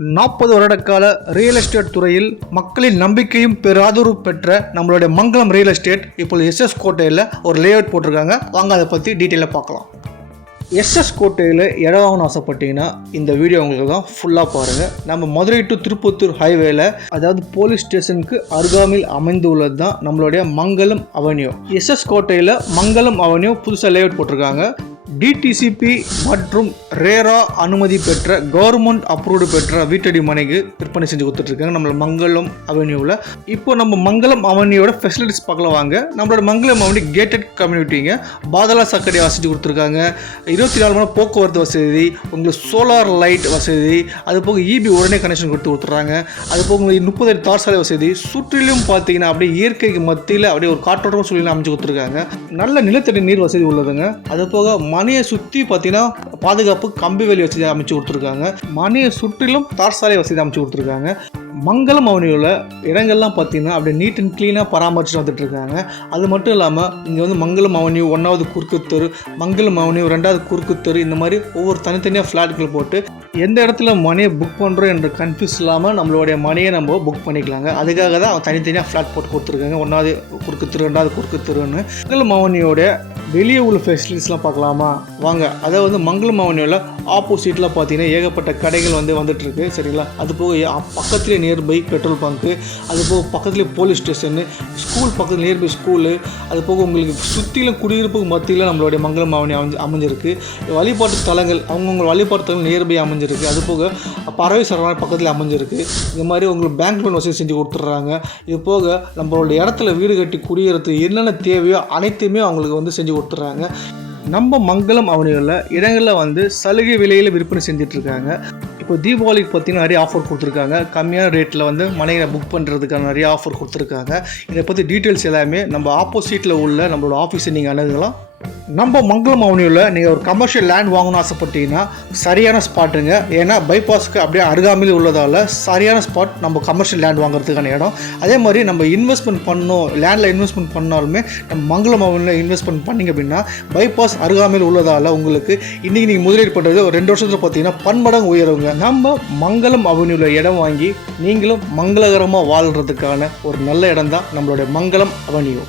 40 வருடக்கால real estate துறையில் மக்களின் நம்பிக்கையும் பெராதரவு பெற்ற நம்மளுடைய மங்களம் ரியல் எஸ்டேட் இப்போது எஸ்எஸ் கோட்டையில் ஒரு லேஅவுட் போட்டிருக்காங்க. வாங்க அதை பற்றி டீட்டெயிலாக பார்க்கலாம். எஸ்எஸ் கோட்டையில் இடம் வாங்கணும்னு ஆசைப்பட்டீங்கன்னா இந்த வீடியோ உங்களுக்கு தான் ஃபுல்லாக பாருங்கள். நம்ம மதுரை டு திருப்பத்தூர் ஹைவேல, அதாவது போலீஸ் ஸ்டேஷனுக்கு அருகாமையில் அமைந்துள்ளது தான் நம்மளுடைய மங்களம் அவென்யூ. எஸ்எஸ் கோட்டையில் மங்களம் அவென்யூ புதுசாக லேஅவுட் போட்டிருக்காங்க. டிடிசிபி மற்றும் ரேரா அனுமதி பெற்ற கவர்மெண்ட் அப்ரூவ்டு பெற்ற வீட்டடி மனைக்கு விற்பனை செஞ்சு கொடுத்துட்ருக்காங்க நம்மளோட மங்களம் அவென்யூவில். இப்போ நம்ம மங்களம் அவென்யூவோட ஃபெசிலிட்டிஸ் பார்க்கலாம் வாங்க. நம்மளோட மங்களம் அவென்யூ கேட்டட் கம்யூனிட்டிங்க, பாதாள சாக்கடை வசதி கொடுத்துருக்காங்க, 24 மணி போக்குவரத்து வசதி, உங்களுக்கு சோலார் லைட் வசதி, அது போக இபி உடனே கனெக்ஷன் கொடுத்துட்றாங்க. அது போக உங்களுக்கு 30 அடி தார் சாலை வசதி, சுற்றிலும் பார்த்தீங்கன்னா அப்படியே இயற்கைக்கு மத்தியில் அப்படியே ஒரு காற்றோட்டம் சூழ்நிலை அமைச்சு கொடுத்துருக்காங்க. நல்ல நிலத்தடி நீர் வசதி உள்ளதுங்க. அது போக மனையை சுற்றி பார்த்தீங்கன்னா பாதுகாப்பு கம்பி வேலி வசதி அமைச்சு கொடுத்துருக்காங்க. மனையை சுற்றிலும் தார் சாலை வசதி அமைச்சு கொடுத்துருக்காங்க. மங்களம் அவென்யூவில் இடங்கள்லாம் பார்த்தீங்கன்னா அப்படியே நீட் அண்ட் க்ளீனாக பராமரிச்சு வந்துட்டு இருக்காங்க. அது மட்டும் இல்லாமல் இங்கே வந்து மங்களம் அவென்யூ 1வது குறுக்கு தெரு, மங்களம் அவென்யூ 2வது குறுக்கு தெரு, இந்த மாதிரி ஒவ்வொரு தனித்தனியாக ஃப்ளாட்டுகள் போட்டு எந்த இடத்துல மனையை புக் பண்ணுறோம் என்ற கன்ஃபியூஸ் இல்லாமல் நம்மளுடைய மனையை நம்ம புக் பண்ணிக்கலாங்க. அதுக்காக தான் அவங்க தனித்தனியாக ஃப்ளாட் போட்டு கொடுத்துருக்காங்க. 1வது குறுக்கு தெரு, 2வது குறுக்கு தெருன்னு. மங்களம் அவென்யூவோட வெளியே உள்ள ஃபெசிலிட்டிஸ்லாம் பார்க்கலாமா வாங்க. அதாவது வந்து மங்களம் அவென்யூவில் ஆப்போசிட்டில் பார்த்தீங்கன்னா ஏகப்பட்ட கடைகள் வந்துட்டு இருக்கு சரிங்களா. அது போக பக்கத்துலேயே நியர்பை பெட்ரோல் பங்க்கு, அது போக பக்கத்துலேயே போலீஸ் ஸ்டேஷனு, ஸ்கூல் பக்கத்தில் நியர்பை ஸ்கூலு, அது போக உங்களுக்கு சுற்றிலும் குடியிருப்புக்கு மத்தியில் நம்மளுடைய மங்களம் அவென்யூ அமைஞ்சிருக்கு. வழிபாட்டு தலங்கள் அவங்கவுங்க வழிபாட்டு தலங்கள் நியர்பை அமைஞ்சிருக்கு. அது போக பறவை சரணாலயம் பக்கத்தில் அமைஞ்சிருக்கு. இந்த மாதிரி உங்களுக்கு பேங்க் லோன் வசதி செஞ்சு கொடுத்துட்றாங்க. இது போக நம்மளுடைய இடத்துல வீடு கட்டி குடியேறது என்னென்ன தேவையோ அனைத்துமே அவங்களுக்கு வந்து செஞ்சு கொடுத்துட்றாங்க. நம்ம மங்களம் அவென்யூவில் இடங்களில் சலுகை விலையில் விற்பனை செஞ்சிட்ருக்காங்க. இப்போ தீபாவளிக்கு பார்த்தீங்கன்னா நிறைய ஆஃபர் கொடுத்துருக்காங்க. கம்மியான ரேட்டில் மனையை புக் பண்ணுறதுக்கான நிறைய ஆஃபர் கொடுத்துருக்காங்க. இதை பற்றி டீட்டெயில்ஸ் எல்லாமே நம்ம ஆப்போசிட்டில் உள்ள நம்மளோட ஆஃபீஸை நீங்கள் அணுகலாம். நம்ம மங்களம் அவென்யூவில் நீங்கள் ஒரு கமர்ஷியல் லேண்ட் வாங்கணும்னு ஆசைப்பட்டீங்கன்னா சரியான ஸ்பாட்டுங்க. ஏன்னா பைபாஸ்க்கு அப்படியே அருகாமையில் உள்ளதால் சரியான ஸ்பாட் நம்ம கமர்ஷியல் லேண்ட் வாங்குறதுக்கான இடம். அதே மாதிரி நம்ம இன்வெஸ்ட்மெண்ட் பண்ணணும், லேண்டில் இன்வெஸ்ட்மெண்ட் பண்ணாலுமே நம்ம மங்களம் அவென்யூவில் இன்வெஸ்ட்மெண்ட் பண்ணிங்க அப்படின்னா பைபாஸ் அருகாமையில் உள்ளதால் உங்களுக்கு இன்றைக்கி நீங்கள் முதலீடு பண்ணுறது ஒரு 2 வருஷத்தில் பார்த்தீங்கன்னா பன்மடங்கு உயருங்க. நம்ம மங்களம் அவென்யூவில் இடம் வாங்கி நீங்களும் மங்களகரமாக வாழ்கிறதுக்கான ஒரு நல்ல இடம் தான் நம்மளுடைய மங்களம் அவென்யூ.